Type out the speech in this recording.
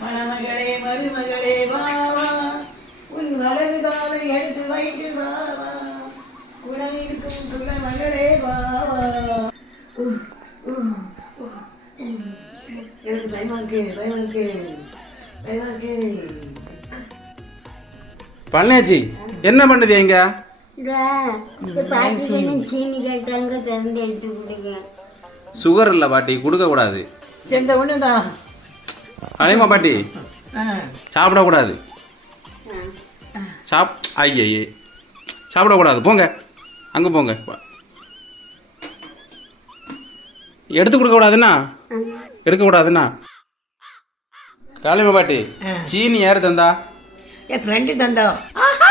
மணமகளே மருமகளே வா வா. உன் வலது காலை எடுத்து வைத்து வா வா. உணவிருக்கும் துள மகளே வா வா. உம், உம், உம். எனக்கு பயமா இருக்கு பயமா இருக்கு பயமா இருக்கு பழனியாச்சி என்ன பண்ணுது எங்க பாட்டி கொஞ்சம் சீனி கேட்டாங்க திறந்து எடுத்து கொடுங்க. சுகர் இல்லை பாட்டி கொடுக்க கூடாது. சென்ற ஒண்ணுதான் அனிமா பாட்டி? ஆ. சாப்பிடக்கூடாது சாப் ஐயே சாப்பிடக்கூடாது போங்க. அங்கே போங்க. எடுத்து கொடுக்க கூடாதுண்ணா எடுக்க கூடாதுண்ணா காளிமா பாட்டி சீனி யார் தந்தா? என் ஃப்ரெண்டு தந்தோம் ஆஹா!